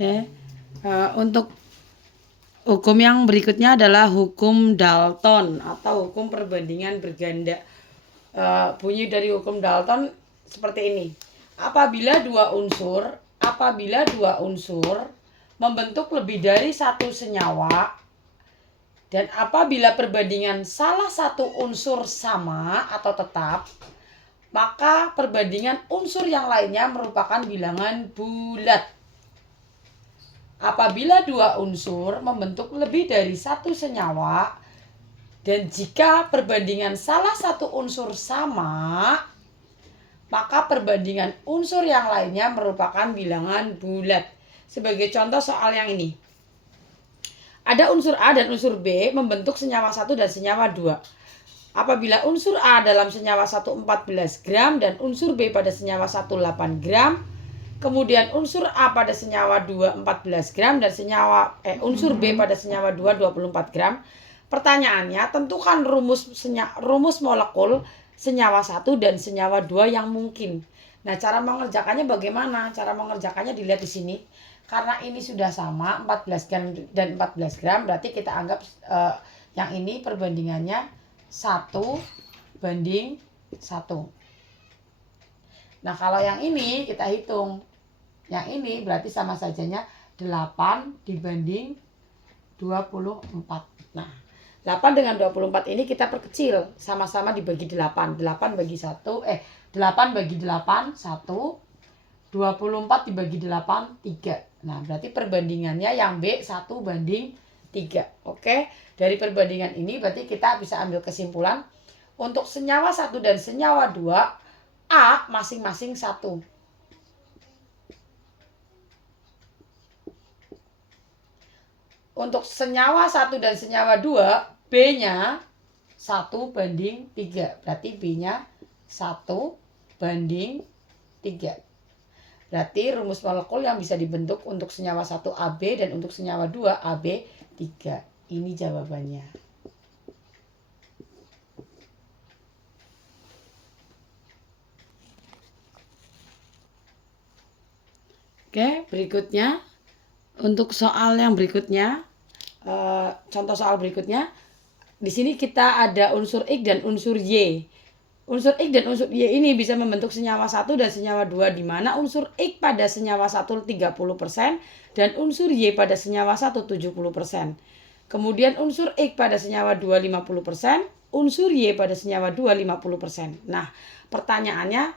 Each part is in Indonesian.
Ya. Untuk hukum yang berikutnya adalah hukum Dalton atau hukum perbandingan berganda. Bunyi dari hukum Dalton seperti ini. Apabila dua unsur membentuk lebih dari satu senyawa dan apabila perbandingan salah satu unsur sama atau tetap, maka perbandingan unsur yang lainnya merupakan bilangan bulat. Apabila dua unsur membentuk lebih dari satu senyawa dan jika perbandingan salah satu unsur sama, maka perbandingan unsur yang lainnya merupakan bilangan bulat. Sebagai contoh soal yang ini. Ada unsur A dan unsur B membentuk senyawa 1 dan senyawa 2. Apabila unsur A dalam senyawa 1 14 gram dan unsur B pada senyawa 1 8 gram, kemudian unsur A pada senyawa 2 14 gram dan unsur B pada senyawa 2 24 gram. Pertanyaannya, tentukan rumus molekul senyawa 1 dan senyawa 2 yang mungkin. Nah, cara mengerjakannya bagaimana? Cara mengerjakannya dilihat di sini. Karena ini sudah sama 14 gram dan 14 gram, berarti kita anggap yang ini perbandingannya 1 banding 1. Nah, kalau yang ini kita hitung. Yang ini berarti sama sajanya 8 dibanding 24. Nah, 8 dengan 24 ini kita perkecil. Sama-sama dibagi 8. 8 bagi 1, 8 bagi 8, 1. 24 dibagi 8, 3. Nah, berarti perbandingannya yang B 1 banding 3. Oke, dari perbandingan ini berarti kita bisa ambil kesimpulan. Untuk senyawa 1 dan senyawa 2, A masing-masing 1. Untuk senyawa 1 dan senyawa 2, B-nya 1 banding 3. Berarti B-nya 1 banding 3. Berarti rumus molekul yang bisa dibentuk untuk senyawa 1 AB dan untuk senyawa 2 AB3. Ini jawabannya. Oke, berikutnya untuk soal yang berikutnya, contoh soal berikutnya, di sini kita ada unsur X dan unsur Y. Unsur X dan unsur Y ini bisa membentuk senyawa 1 dan senyawa 2 di mana unsur X pada senyawa 1 30% dan unsur Y pada senyawa 1 70%. Kemudian unsur X pada senyawa 2 50%, unsur Y pada senyawa 2 50%. Nah, pertanyaannya,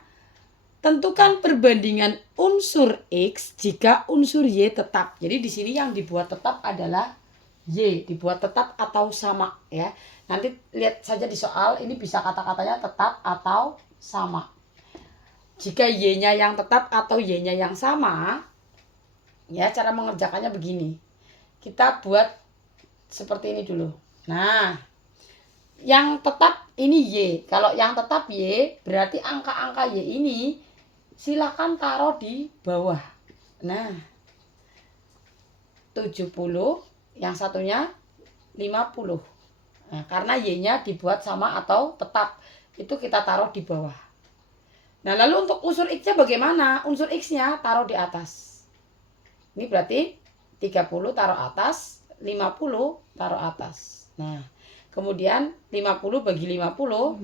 tentukan perbandingan unsur X jika unsur Y tetap. Jadi di sini yang dibuat tetap adalah Y, dibuat tetap atau sama ya. Nanti lihat saja di soal, ini bisa kata-katanya tetap atau sama. Jika Y-nya yang tetap atau Y-nya yang sama, ya cara mengerjakannya begini. Kita buat seperti ini dulu. Nah, yang tetap ini Y. Kalau yang tetap Y, berarti angka-angka Y ini silakan taruh di bawah. Nah, 70, yang satunya 50. Nah, karena Y-nya dibuat sama atau tetap, itu kita taruh di bawah. Nah, lalu untuk unsur X-nya bagaimana? Unsur X-nya taruh di atas. Ini berarti 30 taruh atas, 50 taruh atas. Nah, kemudian 50 bagi 50.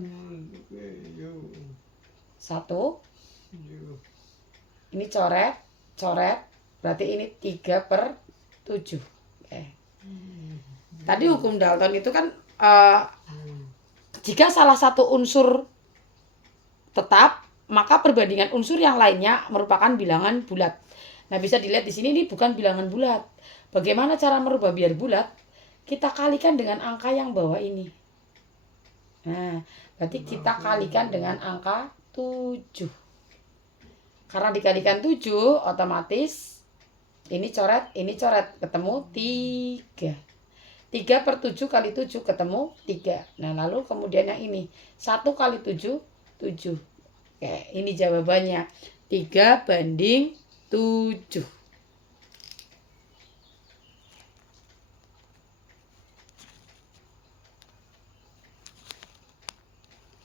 1. Ini coret. Berarti ini 3/7. Oke. Tadi hukum Dalton itu kan jika salah satu unsur tetap, maka perbandingan unsur yang lainnya merupakan bilangan bulat. Nah, bisa dilihat di sini ini bukan bilangan bulat. Bagaimana cara merubah biar bulat? Kita kalikan dengan angka yang bawah ini. Nah, berarti kita kalikan dengan angka 7. Karena dikalikan 7, otomatis ini coret, ketemu 3. 3/7 kali 7 ketemu 3. Nah, lalu kemudian yang ini 1 kali 7, 7. Oke, ini jawabannya 3 banding 7.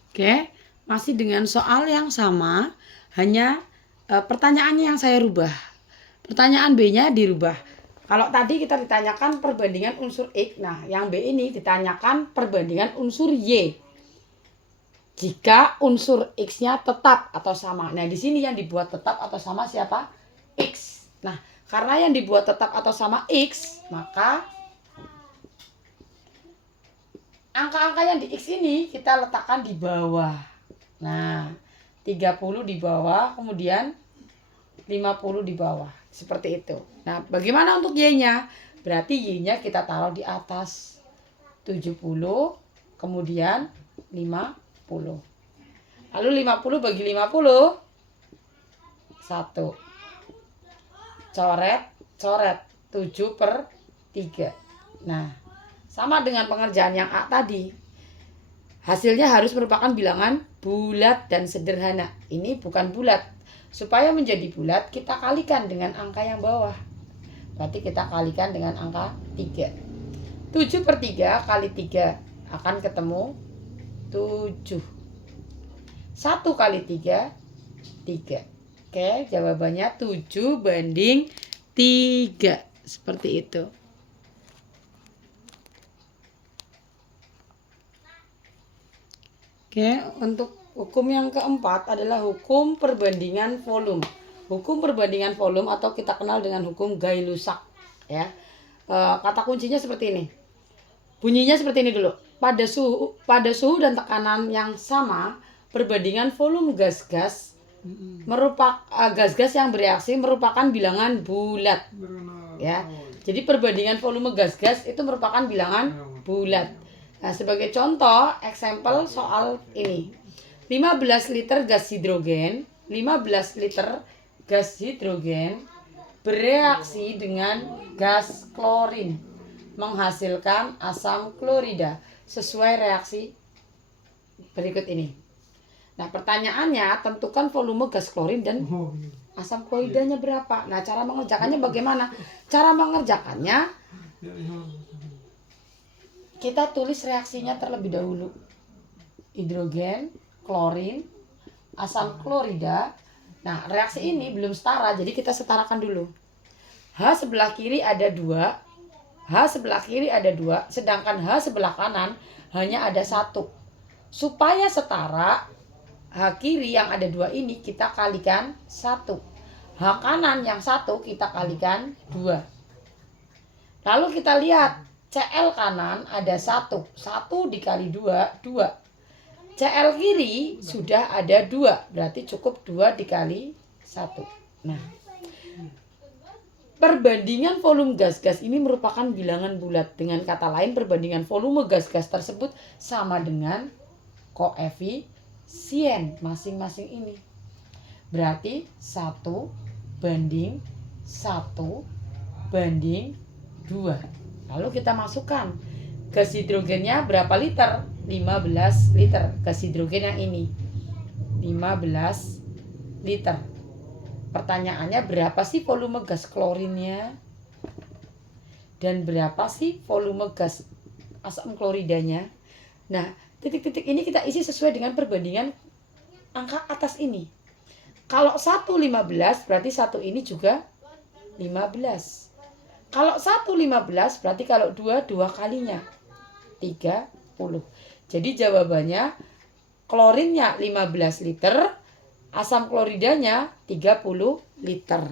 Oke, masih dengan soal yang sama, hanya pertanyaannya yang saya rubah. Pertanyaan B-nya dirubah. Kalau tadi kita ditanyakan perbandingan unsur X, nah yang B ini ditanyakan perbandingan unsur Y. Jika unsur X-nya tetap atau sama. Nah, di sini yang dibuat tetap atau sama siapa? X. Nah, karena yang dibuat tetap atau sama X, maka angka-angka yang di X ini kita letakkan di bawah. Nah, 30 di bawah, kemudian 50 di bawah. Seperti itu. Nah, bagaimana untuk Y-nya? Berarti Y-nya kita taruh di atas 70, kemudian 50. Lalu 50 bagi 50 1. Coret 7/3. Nah, sama dengan pengerjaan yang A tadi. Hasilnya harus merupakan bilangan bulat dan sederhana. Ini bukan bulat. Supaya menjadi bulat, kita kalikan dengan angka yang bawah. Berarti kita kalikan dengan angka 3. 7/3 kali 3 akan ketemu 7. 1 kali 3, 3. Oke, jawabannya 7/3. Seperti itu. Oke, untuk hukum yang keempat adalah hukum perbandingan volume. Hukum perbandingan volume atau kita kenal dengan hukum Gay-Lussac. Ya, kata kuncinya seperti ini. Bunyinya seperti ini dulu. Pada suhu dan tekanan yang sama, perbandingan volume gas-gas gas-gas yang bereaksi merupakan bilangan bulat. Ya. Jadi perbandingan volume gas-gas itu merupakan bilangan bulat. Nah, sebagai contoh, example soal ini. 15 liter gas hidrogen, 15 liter gas hidrogen bereaksi dengan gas klorin menghasilkan asam klorida sesuai reaksi berikut ini. Nah, pertanyaannya, tentukan volume gas klorin dan asam kloridanya berapa. Nah, cara mengerjakannya bagaimana? Cara mengerjakannya, kita tulis reaksinya terlebih dahulu. Hidrogen, klorin, asam klorida. Nah, reaksi ini belum setara, jadi kita setarakan dulu. H sebelah kiri ada 2, H sebelah kiri ada 2, sedangkan H sebelah kanan hanya ada 1. Supaya setara, H kiri yang ada 2 ini kita kalikan 1. H kanan yang 1 kita kalikan 2. Lalu kita lihat Cl kanan ada 1. 1 dikali 2, 2. Cl kiri sudah ada 2. Berarti cukup 2 dikali 1. Nah, perbandingan volume gas-gas ini merupakan bilangan bulat. Dengan kata lain, perbandingan volume gas-gas tersebut sama dengan koefisien masing-masing ini. Berarti 1/1/2. Lalu kita masukkan gas hidrogennya berapa liter? 15 liter. Gas hidrogen yang ini 15 liter. Pertanyaannya, berapa sih volume gas klorinnya? Dan berapa sih volume gas asam kloridanya? Nah, titik-titik ini kita isi sesuai dengan perbandingan angka atas ini. Kalau 1/15 berarti 1 ini juga 15. Kalau 1/15 berarti kalau 2 kalinya 30. Jadi jawabannya klorinnya 15 liter, asam kloridanya 30 liter.